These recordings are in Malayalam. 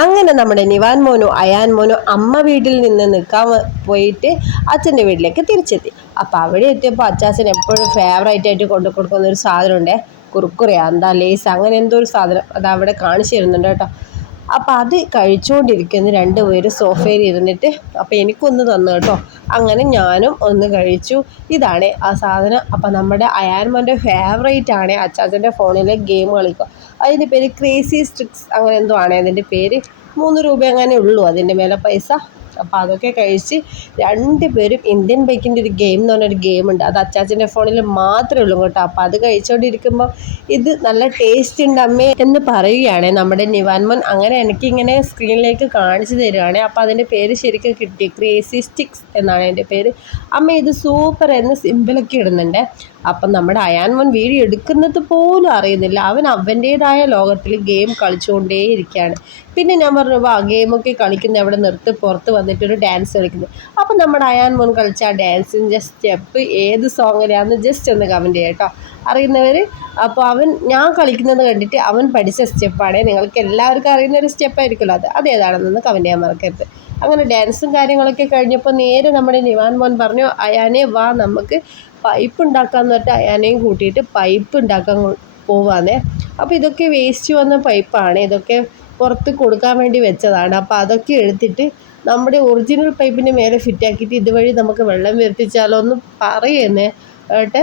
അങ്ങനെ നമ്മുടെ നിവാൻ മോനോ അയാൻ മോനോ അമ്മ വീട്ടിൽ നിന്ന് നിൽക്കാൻ പോയിട്ട് അച്ഛന്റെ വീട്ടിലേക്ക് തിരിച്ചെത്തി. അപ്പോൾ അവിടെ എത്തിയപ്പോൾ അച്ചാച്ചൻ എപ്പോഴും ഫേവറേറ്റ് ആയിട്ട് കൊണ്ടു കൊടുക്കുന്ന ഒരു സാധനം സാധനമുണ്ട്. കുറുക്കുറ എന്താ ലേസ് അങ്ങനെ എന്തോ ഒരു സാധനം അത് അവിടെ കാണിച്ചു തരുന്നുണ്ട് കേട്ടോ. അപ്പോൾ അത് കഴിച്ചുകൊണ്ടിരിക്കുന്ന രണ്ടുപേരും സോഫയിൽ ഇരുന്നിട്ട് അപ്പോൾ എനിക്കൊന്ന് തന്നു കേട്ടോ. അങ്ങനെ ഞാനും ഒന്ന് കഴിച്ചു. ഇതാണ് ആ സാധനം. അപ്പോൾ നമ്മുടെ അയാൻമോന്റെ ഫേവറേറ്റ് ആണ് അച്ചാച്ചന്റെ ഫോണിലെ ഗെയിം കളിക്കുക. അതിന്റെ പേര് ക്രേസി സ്ട്രിക്സ് അങ്ങനെ എന്തോ ആണ്. അതിന്റെ പേര് മൂന്ന് രൂപ അങ്ങനെ ഉള്ളൂ. അതിന്റെ മേലെ പൈസ അപ്പോൾ അതൊക്കെ കഴിച്ച് രണ്ട് പേരും ഇന്ത്യൻ ബൈക്കിന്റെ ഒരു ഗെയിം എന്ന് പറഞ്ഞൊരു ഗെയിം ഉണ്ട് അത് അച്ചാച്ചന്റെ ഫോണിൽ മാത്രമേ ഉള്ളൂ കേട്ടോ. അപ്പോൾ അത് കഴിച്ചുകൊണ്ടിരിക്കുമ്പോൾ ഇത് നല്ല ടേസ്റ്റ് ഉണ്ട് അമ്മേ എന്ന് പറയുകയാണ്. നമ്മുടെ നിവാൻമോൻ അങ്ങനെ എനിക്കിങ്ങനെ സ്ക്രീനിലേക്ക് കാണിച്ചു തരികയാണ് അപ്പോൾ അതിന്റെ പേര് ശരിക്കും കിട്ടി. ക്രേസി സ്റ്റിക്സ് എന്നാണ് എന്റെ പേര്. അമ്മ ഇത് സൂപ്പർ എന്ന് സിമ്പിളൊക്കെ ഇടുന്നുണ്ട്. അപ്പം നമ്മുടെ അയാൻമോൻ വീഡിയോ എടുക്കുന്നത് പോലും അറിയുന്നില്ല. അവൻ അവന്റേതായ ലോകത്തിൽ ഗെയിം കളിച്ചുകൊണ്ടേയിരിക്കുകയാണ്. പിന്നെ ഞാൻ പറഞ്ഞു വാ ഗെയിമൊക്കെ കളിക്കുന്ന അവിടെ നിർത്തി പുറത്ത് വന്നിട്ടൊരു ഡാൻസ് കളിക്കുന്നത് അപ്പോൾ നമ്മുടെ അയാൻ മോൻ കളിച്ച ആ ജസ്റ്റ് സ്റ്റെപ്പ് ഏത് സോങ്ങിലാണെന്ന് ജസ്റ്റ് ഒന്ന് കമന്റ് ചെയ്യാം കേട്ടോ അറിയുന്നവർ അപ്പോൾ അവൻ ഞാൻ കളിക്കുന്നത് കണ്ടിട്ട് അവൻ പഠിച്ച സ്റ്റെപ്പാണ് നിങ്ങൾക്ക് എല്ലാവർക്കും അറിയുന്ന ഒരു സ്റ്റെപ്പായിരിക്കുമല്ലോ അത്. അതേതാണെന്നൊന്ന് കമന്റ് ചെയ്യാൻ മറക്കരുത്. അങ്ങനെ ഡാൻസും കാര്യങ്ങളൊക്കെ കഴിഞ്ഞപ്പോൾ നേരെ നമ്മുടെ നിവാൻ മോൻ പറഞ്ഞു അയാനെ വാ നമുക്ക് പൈപ്പ് ഉണ്ടാക്കാമെന്ന് പറഞ്ഞിട്ട് അയാനെയും കൂട്ടിയിട്ട് പൈപ്പ് ഉണ്ടാക്കാൻ പോവാന്നേ. അപ്പോൾ ഇതൊക്കെ വേസ്റ്റ് വന്ന പൈപ്പാണ് ഇതൊക്കെ പുറത്ത് കൊടുക്കാൻ വേണ്ടി വെച്ചതാണ്. അപ്പോൾ അതൊക്കെ എടുത്തിട്ട് നമ്മുടെ ഒറിജിനൽ പൈപ്പിന്റെ മേലെ ഫിറ്റാക്കിയിട്ട് ഇതുവഴി നമുക്ക് വെള്ളം വരുത്തിച്ചാലോ എന്ന് പറയുന്നേ. ഏട്ടെ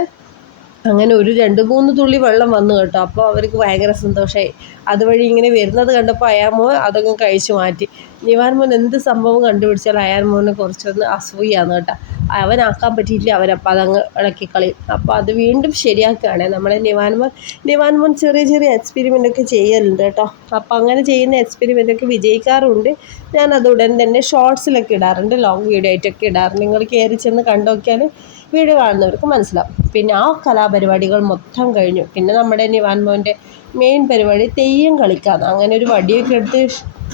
അങ്ങനെ ഒരു രണ്ട് മൂന്ന് തുള്ളി വെള്ളം വന്നു കേട്ടോ. അപ്പോൾ അവർക്ക് ഭയങ്കര സന്തോഷമായി അതുവഴി ഇങ്ങനെ വരുന്നത് കണ്ടപ്പോൾ അയാമോ അതങ്ങ് കഴിച്ചു മാറ്റി. നിവാൻ മോൻ എന്ത് സംഭവം കണ്ടുപിടിച്ചാൽ അയാൻ മോനെ കുറച്ചൊന്ന് അസൂയാണ് കേട്ടോ. അവനാക്കാൻ പറ്റിയില്ല അവരപ്പോൾ അതങ്ങ് ഇളക്കി കളയും. അപ്പോൾ അത് വീണ്ടും ശരിയാക്കുകയാണ്. നമ്മളെ നിവാൻ മോൻ നിവാൻ മോൻ ചെറിയ ചെറിയ എക്സ്പെരിമെന്റ് ഒക്കെ ചെയ്യലുണ്ട് കേട്ടോ. അപ്പോൾ അങ്ങനെ ചെയ്യുന്ന എക്സ്പെരിമെന്റ് ഒക്കെ ഞാൻ അത് ഉടൻ തന്നെ ഷോർട്സിലൊക്കെ ഇടാറുണ്ട് ലോങ് വീഡിയോ ആയിട്ടൊക്കെ ഇടാറുണ്ട്. നിങ്ങൾ കയറി ചെന്ന് കണ്ടോക്കിയാൽ വീഡിയോ കാണുന്നവർക്ക് മനസ്സിലാവും. പിന്നെ ആ കലാപരിപാടികൾ മൊത്തം കഴിഞ്ഞു. പിന്നെ നമ്മുടെ നിവാൻ മോന്റെ മെയിൻ പരിപാടി തെയ്യം കളിക്കാന്ന്. അങ്ങനെ ഒരു വടിയൊക്കെ എടുത്ത്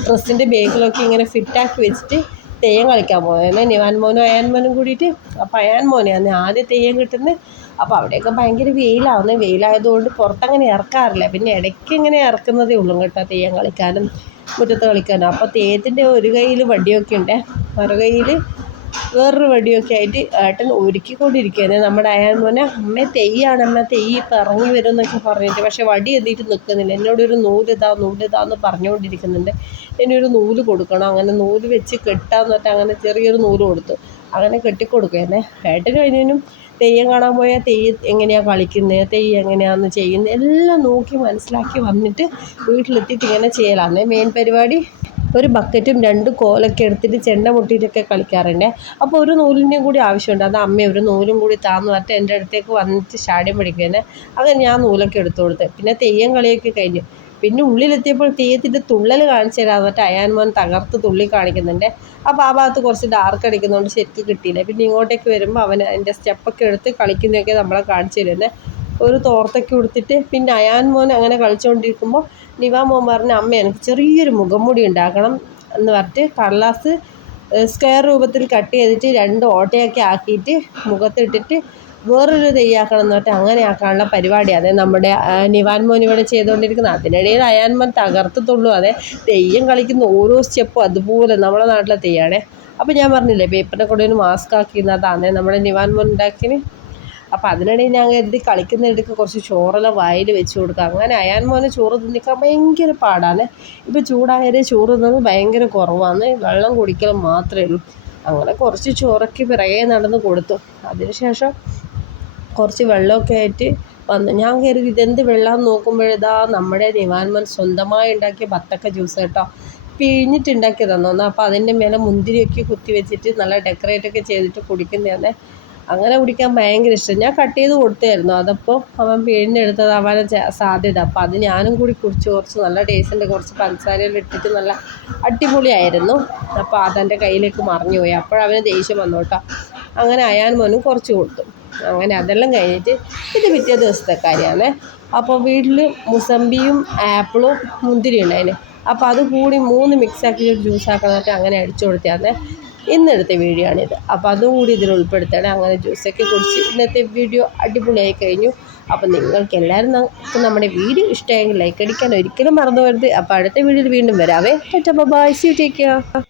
ഡ്രസ്സിന്റെ ബേഗിലൊക്കെ ഇങ്ങനെ ഫിറ്റാക്കി വെച്ചിട്ട് തെയ്യം കളിക്കാൻ പോയത്. നിവാൻ മോനും അയാൻ മോനും കൂടിയിട്ട് അപ്പോൾ അയാൻ മോനെയാണ് ആദ്യം തെയ്യം കിട്ടുന്നത് അപ്പോൾ അവിടെയൊക്കെ ഭയങ്കര വെയിലാവുന്നത് വെയിലായതുകൊണ്ട് പുറത്തങ്ങനെ ഇറക്കാറില്ല. പിന്നെ ഇടയ്ക്ക് ഇങ്ങനെ ഇറക്കുന്നതേ ഉള്ളൂ കേട്ടോ തെയ്യം കളിക്കാനും മുറ്റത്ത് കളിക്കാനും. അപ്പോൾ തെയ്യത്തിന്റെ ഒരു കയ്യിൽ വടിയൊക്കെ ഉണ്ട്. മറു കയ്യിൽ വേറൊരു വടിയൊക്കെ ആയിട്ട് ഏട്ടൻ ഒരുക്കിക്കൊണ്ടിരിക്കുകയാണ്. നമ്മുടെ അയാൾ മോനെ അമ്മ തെയ്യാണ് അമ്മ തെയ്യ് ഇപ്പം ഇറങ്ങി വരും എന്നൊക്കെ പറഞ്ഞിട്ട് പക്ഷേ വടി എന്നിട്ട് നിൽക്കുന്നില്ല എന്നോടൊരു നൂലിതാ നൂലിതാന്ന് പറഞ്ഞുകൊണ്ടിരിക്കുന്നുണ്ട്. ഒരു നൂൽ കൊടുക്കണം. അങ്ങനെ നൂൽ വെച്ച് കെട്ടാന്ന് പറഞ്ഞിട്ട് അങ്ങനെ ചെറിയൊരു നൂൽ കൊടുത്തു. അങ്ങനെ കെട്ടിക്കൊടുക്കുകയാണ്. ഏട്ടൻ കഴിഞ്ഞതിനും തെയ്യം കാണാൻ പോയാൽ തെയ്യ് എങ്ങനെയാണ് കളിക്കുന്നത് തെയ്യം എങ്ങനെയാണെന്ന് ചെയ്യുന്നത് എല്ലാം നോക്കി മനസ്സിലാക്കി വന്നിട്ട് വീട്ടിലെത്തിയിട്ട് ഇങ്ങനെ ചെയ്യലാണ് മെയിൻ പരിപാടി ഒരു ബക്കറ്റും രണ്ട് കോലൊക്കെ എടുത്തിട്ട് ചെണ്ട മുട്ടിയിട്ടൊക്കെ കളിക്കാറുണ്ട്. അപ്പോൾ ഒരു നൂലിന്റെയും കൂടി ആവശ്യമുണ്ട്. അത് അമ്മ ഒരു നൂലും കൂടി താന്ന് പറഞ്ഞിട്ട് എന്റെ അടുത്തേക്ക് വന്നിട്ട് ശാഠ്യം പിടിക്കുന്നത് അങ്ങനെ ഞാൻ നൂലൊക്കെ എടുത്തു കൊടുത്ത്. പിന്നെ തെയ്യം കളിയൊക്കെ കഴിഞ്ഞു. പിന്നെ ഉള്ളിലെത്തിയപ്പോൾ തെയ്യത്തിന്റെ തുള്ളൽ കാണിച്ചു തരാൻ പറഞ്ഞിട്ട് അയാൻ മോൻ തകർത്ത് തുള്ളി കാണിക്കുന്നുണ്ട്. അപ്പോൾ ആ ഭാഗത്ത് കുറച്ച് ഡാർക്ക് അടിക്കുന്നതുകൊണ്ട് ശരിക്കും കിട്ടിയില്ല. പിന്നെ ഇങ്ങോട്ടേക്ക് വരുമ്പോൾ അവൻ അതിന്റെ സ്റ്റെപ്പൊക്കെ എടുത്ത് കളിക്കുന്നതൊക്കെ നമ്മളെ കാണിച്ചു തരുന്നത് ഒരു തോർത്തൊക്കെ കൊടുത്തിട്ട് പിന്നെ അയാൻ മോൻ അങ്ങനെ കളിച്ചുകൊണ്ടിരിക്കുമ്പോൾ നിവാ മോൻ പറഞ്ഞ അമ്മ ചെറിയൊരു മുഖംമൂടി ഉണ്ടാക്കണം എന്ന് പറഞ്ഞിട്ട് കടലാസ് സ്ക്വയർ രൂപത്തിൽ കട്ട് ചെയ്തിട്ട് രണ്ട് ഓട്ടയൊക്കെ ആക്കിയിട്ട് മുഖത്തിട്ടിട്ട് വേറൊരു തെയ്യാക്കണം എന്ന് പറഞ്ഞിട്ട് അങ്ങനെ ആക്കാനുള്ള പരിപാടിയാണ് നമ്മുടെ നിവാൻ മോൻ ഇവിടെ ചെയ്തുകൊണ്ടിരിക്കുന്നത്. അതിനിടയിൽ അയാൻമൻ തകർത്തത്തുള്ളൂ അതെ തെയ്യം കളിക്കുന്ന ഓരോ സ്റ്റെപ്പും അതുപോലെ നമ്മുടെ നാട്ടിലെ തെയ്യാണേ. അപ്പോൾ ഞാൻ പറഞ്ഞില്ലേ പേപ്പറിനെ കൂടെ ഒരു മാസ്ക് ആക്കിയിരുന്നതാണ് നമ്മുടെ നിവാൻ മോൻ ഉണ്ടാക്കിന് അപ്പോൾ അതിനിടയിൽ ഞാൻ കരുതി കളിക്കുന്നിടയ്ക്ക് കുറച്ച് ചോറെല്ലാം വായിൽ വെച്ച് കൊടുക്കാം അങ്ങനെ അയാൻ മോനെ ചോറ് തിന്നിക്കാൻ ഭയങ്കര പാടാണ്. ഇപ്പോൾ ചൂടായാലും ചോറ് തിന്നത് ഭയങ്കര കുറവാണ്. വെള്ളം കുടിക്കൽ മാത്രമേ ഉള്ളൂ. അങ്ങനെ കുറച്ച് ചോറൊക്കെ പിറകെ നടന്ന് കൊടുത്തു. അതിനുശേഷം കുറച്ച് വെള്ളമൊക്കെ ആയിട്ട് വന്നു. ഞാൻ കരുതി ഇതെന്ത് വെള്ളം നോക്കുമ്പോഴേതാ നമ്മുടെ നിവാൻമൻ സ്വന്തമായി ഉണ്ടാക്കിയ ബത്തക്ക ജ്യൂസ് കേട്ടോ. പിഴിഞ്ഞിട്ട് ഉണ്ടാക്കി തന്നു അപ്പോൾ അതിന്റെ മേലെ മുന്തിരിയൊക്കെ കുത്തി വെച്ചിട്ട് നല്ല ഡെക്കറേറ്റൊക്കെ ചെയ്തിട്ട് കുടിക്കുന്നതാണ്. അങ്ങനെ കുടിക്കാൻ ഭയങ്കര ഇഷ്ടം. ഞാൻ കട്ട് ചെയ്ത് കൊടുത്തായിരുന്നു. അതപ്പോൾ അവൻ പിഴിഞ്ഞെടുത്തതാവാൻ സാധ്യത. അപ്പം അത് ഞാനും കൂടി കുടിച്ച് കുറച്ച് നല്ല ടേസ്റ്റിന്റെ കുറച്ച് പഞ്ചസാരയിൽ ഇട്ടിട്ട് നല്ല അടിപൊളിയായിരുന്നു. അപ്പോൾ അതെന്റെ കയ്യിലേക്ക് മറിഞ്ഞു പോയി. അപ്പോഴവന് ദേഷ്യം വന്നു കേട്ടോ. അങ്ങനെ അയാൻ മോനും കുറച്ച് കൊടുത്തു. അങ്ങനെ അതെല്ലാം കഴിഞ്ഞിട്ട് ഇത് പിറ്റേ ദിവസത്തെ കാര്യമാണ്. അപ്പോൾ വീട്ടിൽ മുസമ്പിയും ആപ്പിളും മുന്തിരി ഉണ്ടായിന്. അപ്പോൾ അത് കൂടി മൂന്ന് മിക്സ് ആക്കി ജ്യൂസ് ആക്കണമെന്നിട്ട് അങ്ങനെ അടിച്ചു കൊടുത്തതാണ്. ഇന്നെടുത്ത വീഡിയോ ആണിത് അപ്പോൾ അതും കൂടി ഇതിൽ ഉൾപ്പെടുത്തണം അങ്ങനെ ജ്യൂസൊക്കെ കുടിച്ച് ഇന്നത്തെ വീഡിയോ അടിപൊളിയായി കഴിഞ്ഞു. അപ്പോൾ നിങ്ങൾക്ക് എല്ലാവരും നമ്മുടെ വീഡിയോ ഇഷ്ടമായെങ്കിൽ ലൈക്ക് അടിക്കാൻ ഒരിക്കലും മറന്നു വരുത് അപ്പോൾ അടുത്ത വീഡിയോയിൽ വീണ്ടും വരാവേ. Bye see take care